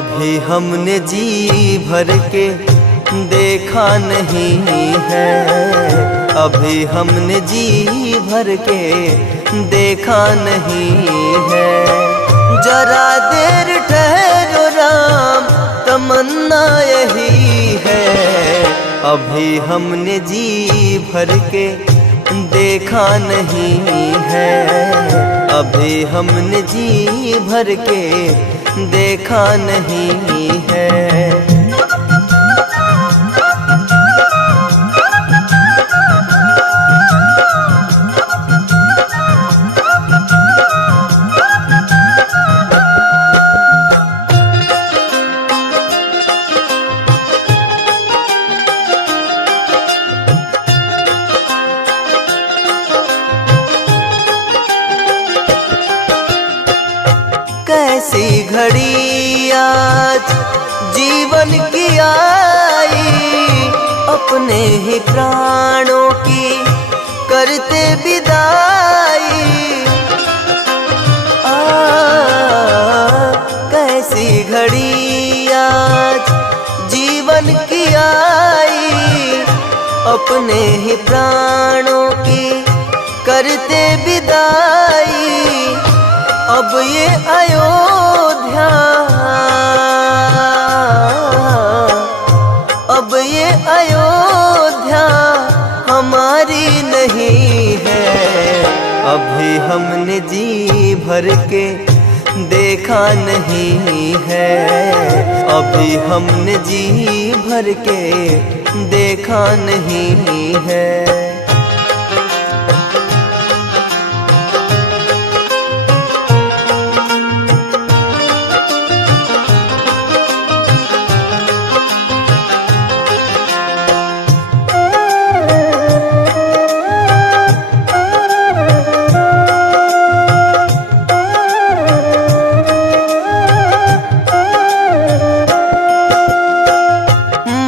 अभी हमने जी भर के देखा नहीं है, अभी हमने जी भर के देखा नहीं है। जरा देर ठहरो राम, तमन्ना यही है, अभी हमने जी भर के देखा नहीं है, अभी हमने जी भर के देखा नहीं है। कैसी घड़ी आज जीवन की आई, अपने ही प्राणों की करते विदाई। कैसी घड़ी आज जीवन की आई, अपने ही प्राणों की करते विदाई। अब ये अयोध्या, अब ये अयोध्या हमारी नहीं है, अभी हमने जी भर के देखा नहीं है, अभी हमने जी भर के देखा नहीं है।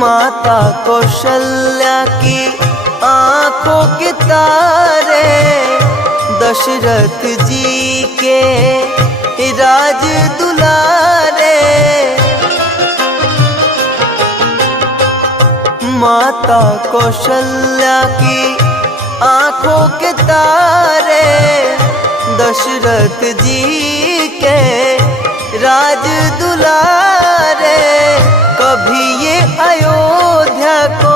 माता कौशल्या की आंखों के तारे, दशरथ जी के राज दुलारे। माता कौशल्या की आंखों के तारे, दशरथ जी के राज दुलारे। कभी ये अयोध्या को,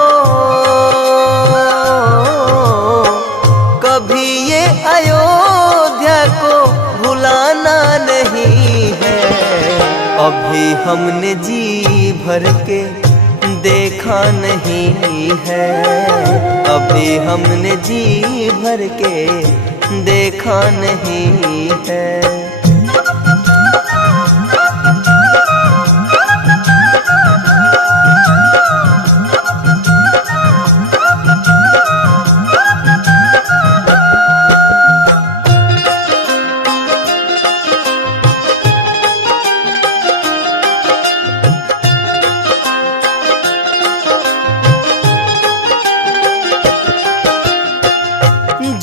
कभी ये अयोध्या को भुलाना नहीं है, अभी हमने जी भर के देखा नहीं है, अभी हमने जी भर के देखा नहीं है।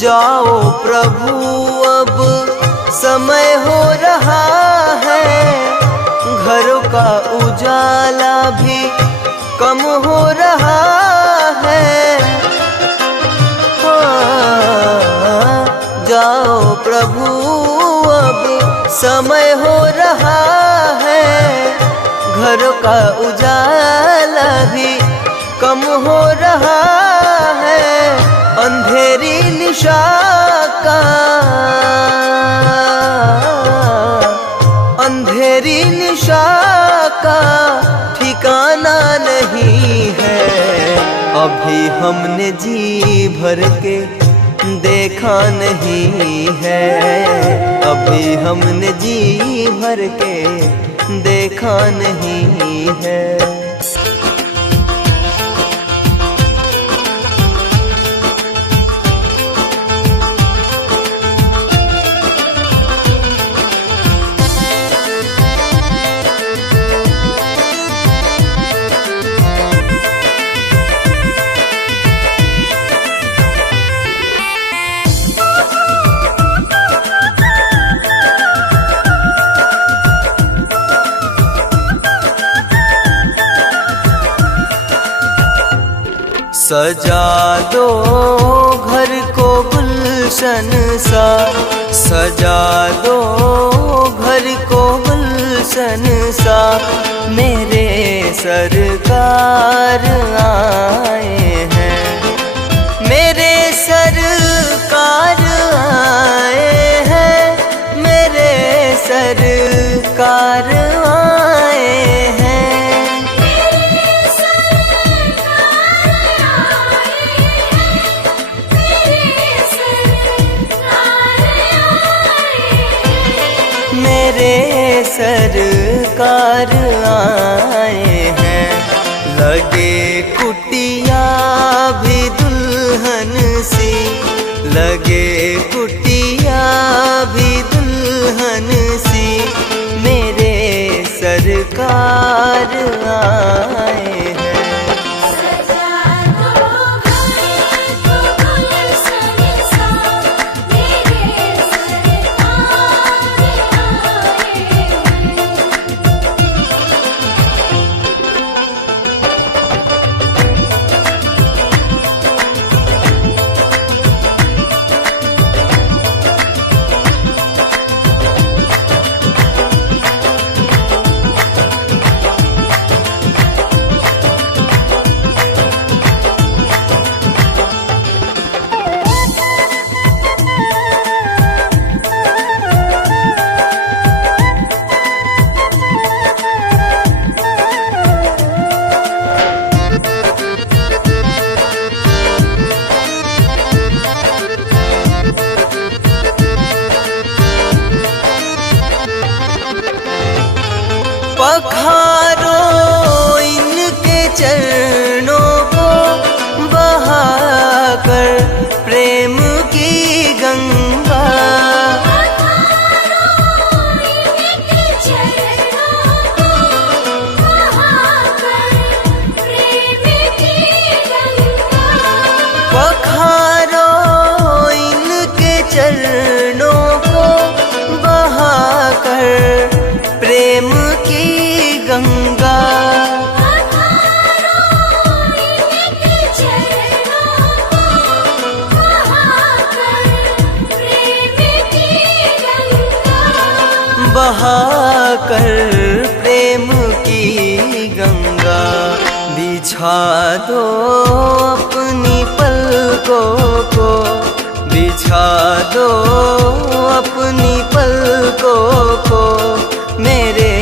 जाओ प्रभु अब समय हो रहा है, घरों का उजाला भी कम हो रहा है। जाओ प्रभु अब समय हो रहा है, घरों का उजाला भी कम हो रहा है। अंधेरी निशा का, अंधेरी निशा का ठिकाना नहीं है, अभी हमने जी भर के देखा नहीं है, अभी हमने जी भर के देखा नहीं है। सजा दो घर को गुलशन सा, सजा दो घर को गुलशन सा, मेरे सरकार आए हैं, मेरे सरकार आए हैं, मेरे सरकार आए हैं। मेरे सरकार आए हैं, लगे कुटिया भी दुल्हन सी, लगे कुटिया भी दुल्हन सी, मेरे सरकार आए हैं। पखारो इनके चरणों को बहाकर प्रेम की गंगा, पखारो इनके चरणों को बहाकर प्रेम की गंगा, बहाकर प्रेम की गंगा, बिछा दो अपनी पलकों को, बिछा दो अपनी पलकों को, मेरे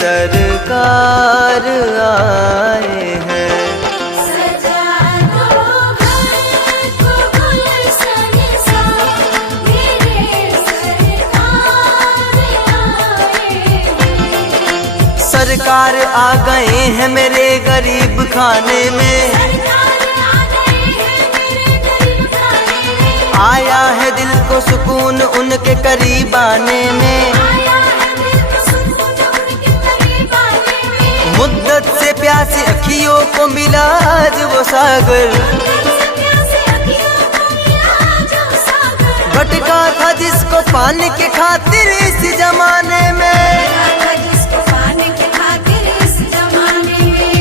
सरकार आए हैं। सजा दो घर को गुलशन सा, मेरे सरकार आए हैं। सरकार आ गए हैं मेरे गरीब खाने में, सरकार आ गए हैं मेरे गरीब खाने में, आया है दिल को सुकून उनके करीब आने में, मुद्दत से प्यासी अखियों को मिला आज वो सागर, भटका था जिसको पाने के खातिर इस जमाने में, जिसको पाने के खातिर इस जमाने में।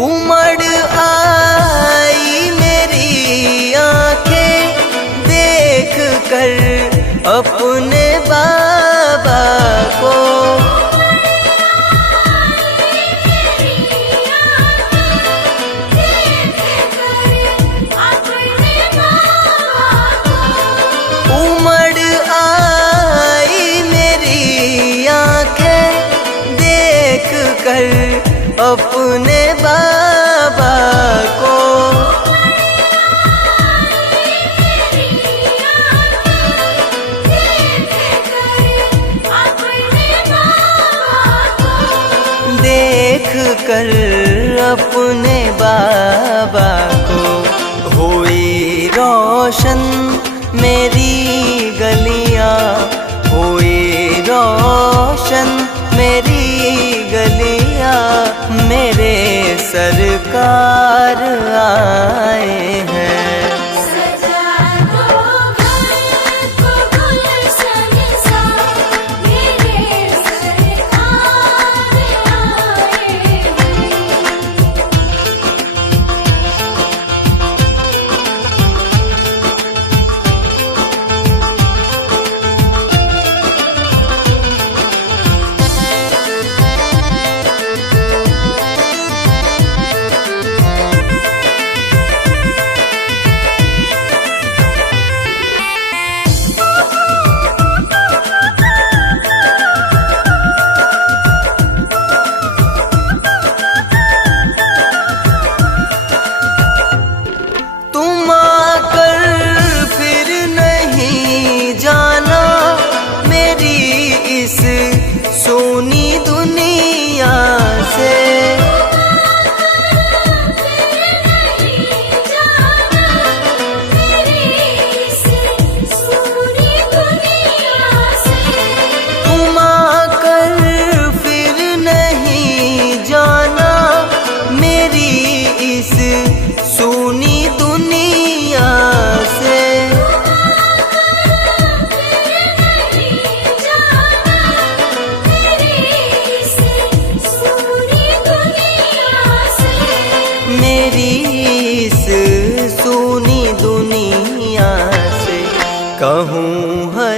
उमड़ आई मेरी आंखें देख कर अपने बाबा को, उमड़ आई मेरी आंखें देख कर अपने बाबा को, देख कर अपने बाबा को, हुई रोशन मेरी गलियां, हुई रोशन मेरी गलियां, मेरे सरकार आए हैं। सजा दो घर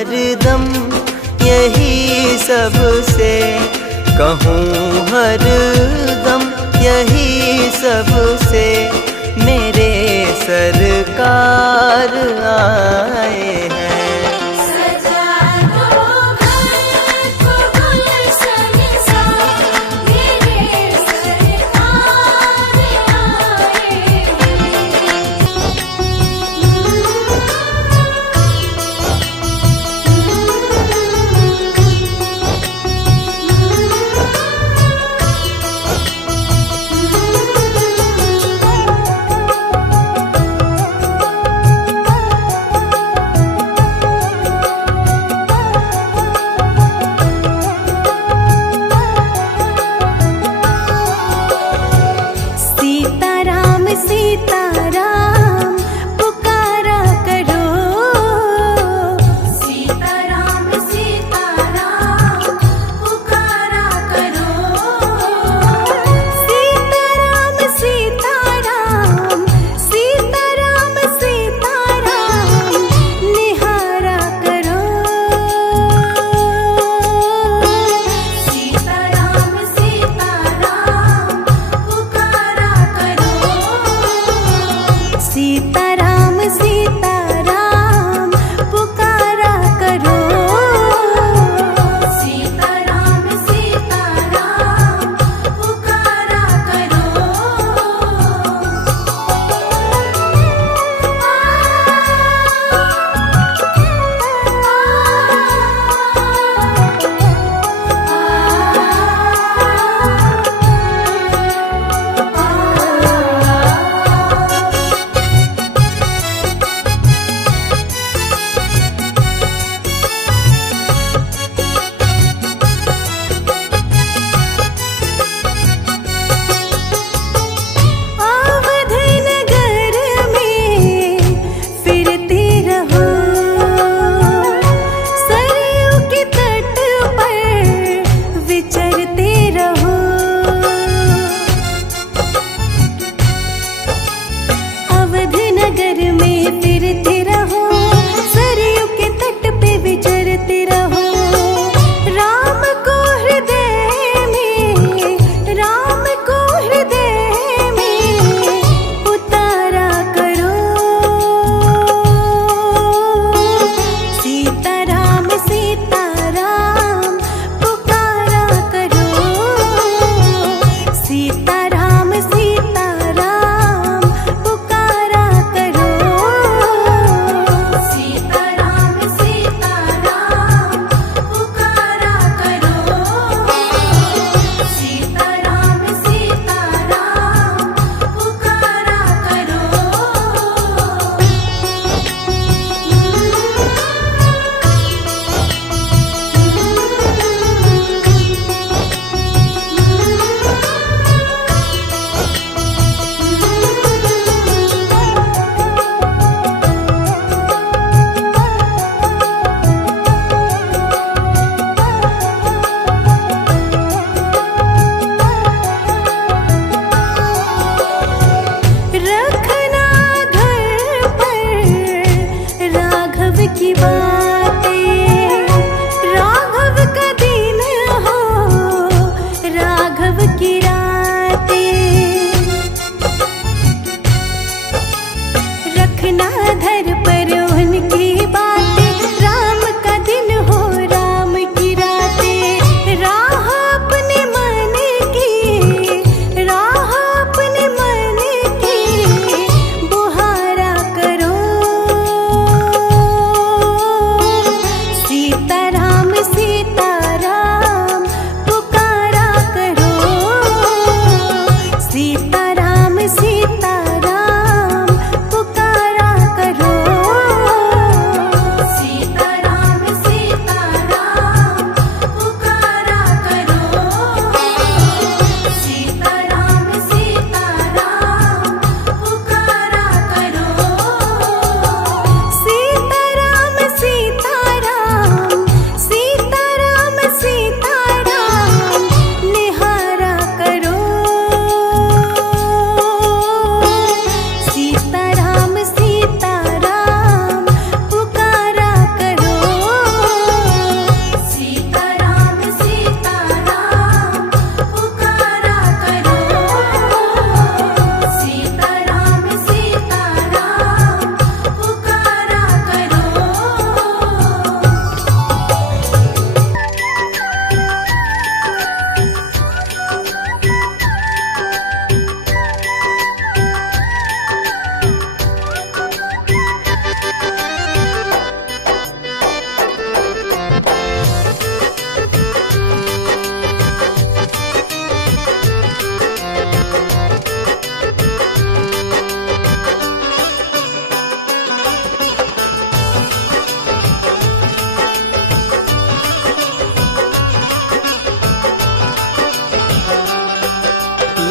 हरदम यही सबसे, कहूँ हरदम यही सबसे, मेरे सरकार आए हैं। सजा दो घर को गुलशन सा, मेरे सरकार आए हैं।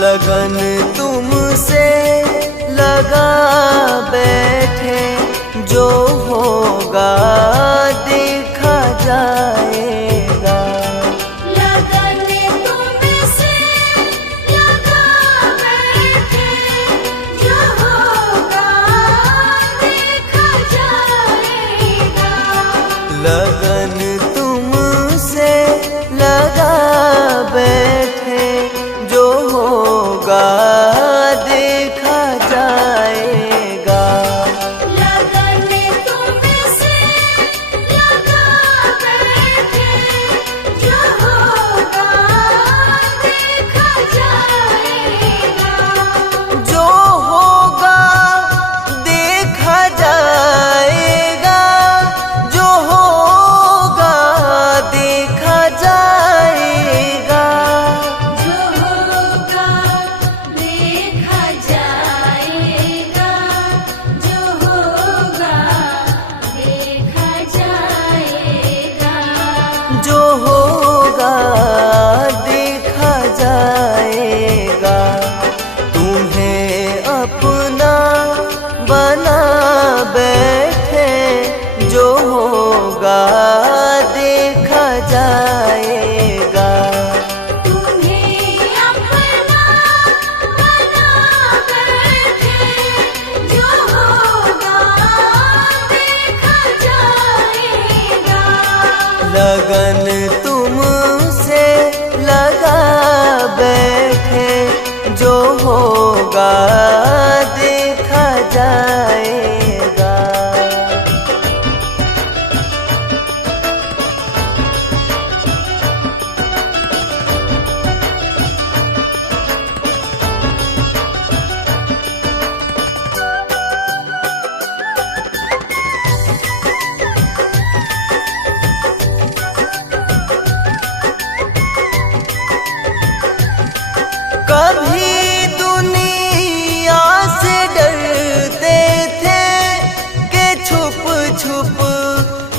लगन तुमसे लगा बैठे, जो होगा देखा जाएगा। लगन तुमसे लगा बैठे, जो होगा देखा जाएगा। लगन तुमसे लगा बैठे, जो होगा देखा जाएगा। लगन तुमसे लगा बैठे, जो होगा देखा जाएगा। जो होगा देखा जाएगा, जो होगा देखा जाएगा। जो होगा देखा जाएगा, जो होगा देखा जाएगा। जो होगा देखा जाएगा। तुम्हें अपना बना बैठे, जो होगा देखा जाएगा। तुम्हें अपना बना बैठे, जो होगा देखा जाएगा। लगन तुमसे लगा बैठे, जो होगा देखा जाएगा। कभी दुनिया से डरते थे कि छुप छुप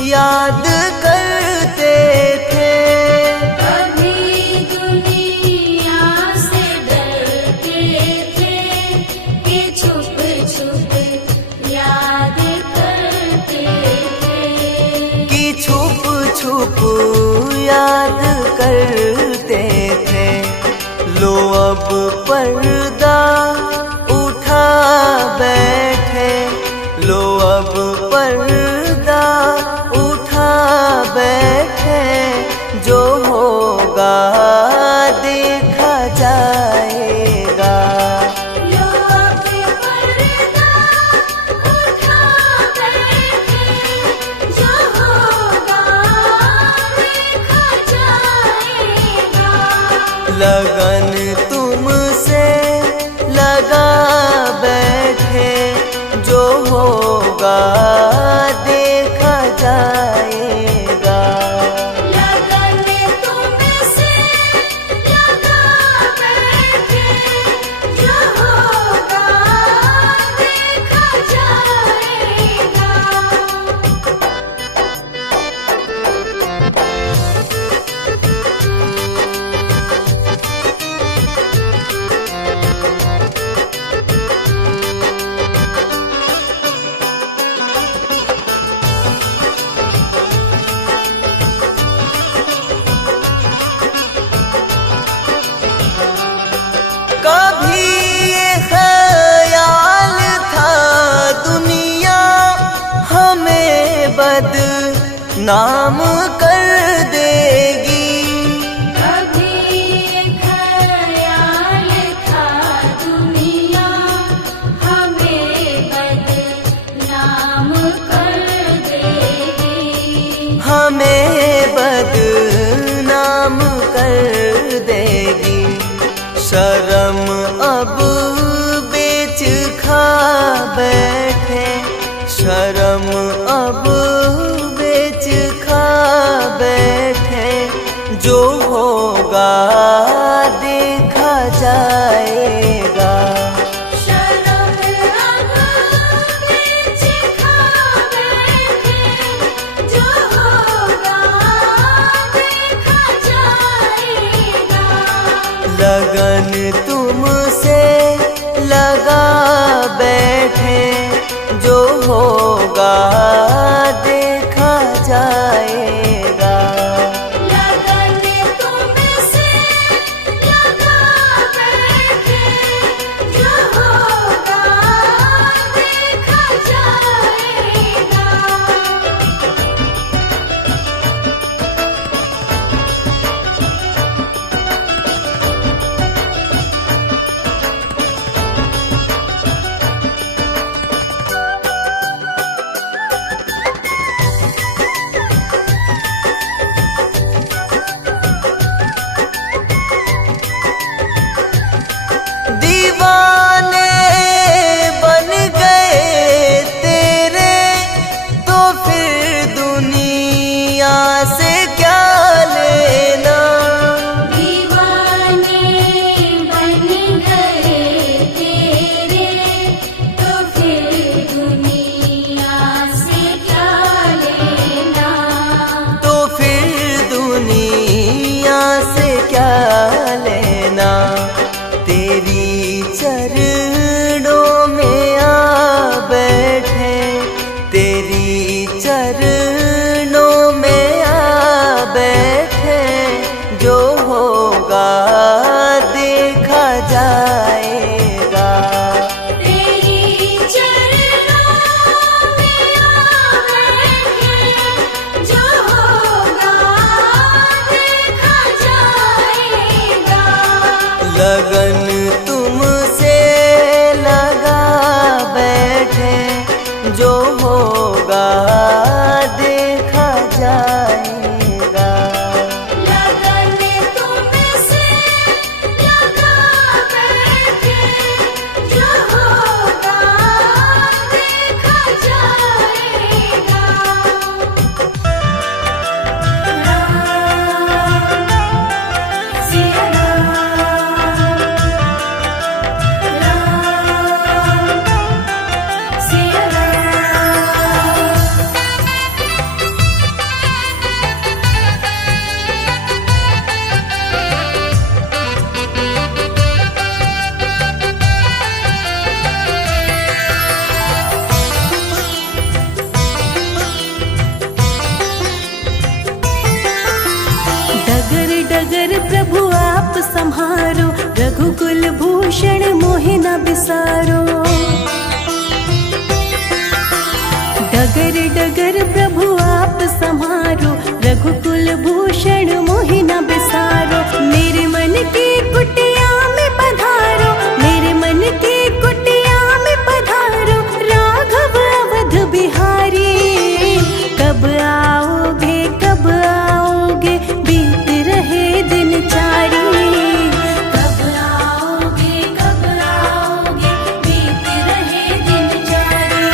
याद करते थे। कभी दुनिया से डरते थे कि छुप छुप याद करते थे। कि छुप छुप याद करते थे। लो अब पर्दा उठा बैठे, लो अब पर्दा उठा बैठे, जो होगा देखा जाएगा। लो अब पर्दा उठा बैठे, जो होगा देखा जाएगा। लगन तुमसे लगा बैठे, जो होगा देखा जाएगा। लगन तुमसे लगा बैठे, जो होगा देखा जाएगा। कभी ये ख्याल था दुनिया हमें बदनाम कर देगी। कभी ख्याल था दुनिया हमें बदनाम कर देगी। हमें बदनाम कर देगी। शर्म अब बेच खा बैठे, शर्म अब बेच खा बैठे, जो होगा देखा जाएगा। शर्म अब बेच खा बैठे, जो होगा देखा जाएगा। लगन तुम तुमसे लगा बैठे, जो होगा देखा जाएगा। लगन तुमसे लगा बैठे, जो होगा देखा जाएगा। दीवाने बन गए तेरे, तो फिर दुनिया से क्या लेना। दीवाने बन गए तेरे, तो फिर दुनिया से क्या लेना। तो फिर दुनिया से क्या लेना। तेरी चरणों में आ बैठे, तेरी चरणों में आ बैठे, जो होगा देखा जाएगा। तेरी चरणों में आ बैठे, जो होगा देखा जाएगा। लगन तुमसे लगा बैठे, जो होगा देखा जाएगा। लगन तुमसे लगा बैठे, जो होगा देखा जाएगा। सिया राम, सिया राम। डगर डगर प्रभु आप संहारो, रघुकुल भूषण मोहि न बिसारो। डगर डगर प्रभु आप संहारो, रघुकुल भूषण मोहि न बिसारो। मेरे मन की कुटिया में पधारो, मेरे मन की कुटिया में पधारो। राघव अवध बिहारी, कब आओगे कब आओगे, बीत रहे दिन चारी। कब आओगे बीत रहे दिन चारी।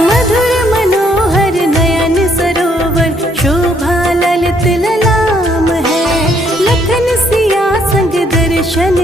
मधुर मनोहर नयन सरोवर, शोभा ललित ललाम है। लखन सिया संग दर्शन